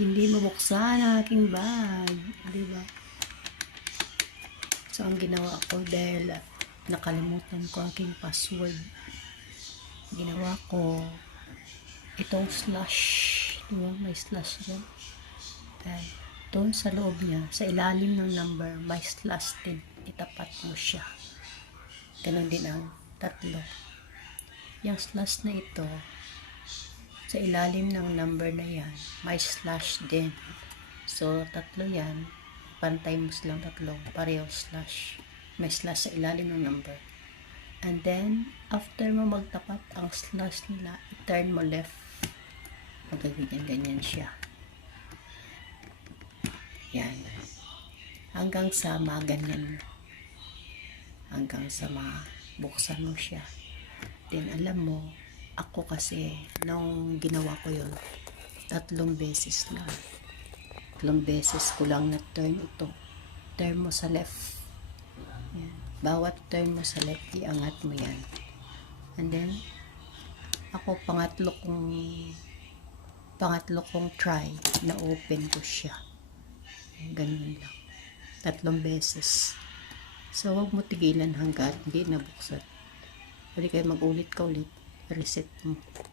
Hindi mabuksan ang aking bag. Diba? So, ang ginawa ko dahil nakalimutan ko aking password. Ginawa ko itong slash. Diba? May slash dyan. Dahil doon sa loob niya, sa ilalim ng number, may slash din. Itapat mo siya. Ganon din ang tatlo. Yung slash na ito, sa ilalim ng number na yan, may slash din. So, tatlo yan. Pantay mo silang tatlong pareho slash. May slash sa ilalim ng number. And then, after mo magtapat ang slash nila, i-turn mo left. Magaganyan-ganyan siya. Yan. Hanggang sa maganyan mo. Hanggang sa mabuksan mo siya. Then, alam mo, ako kasi, nung ginawa ko yun, 3 beses na. 3 beses ko lang na-turn ito. Turn mo sa left. Yan. Bawat turn mo sa left, iangat mo yan. And then, ako pangatlo kong try, na-open ko siya. Ganyan lang. 3 beses. So, huwag mo tigilan hanggat hindi nabuksan. Pwede kayo mag-ulit ka ulit. Reset mo.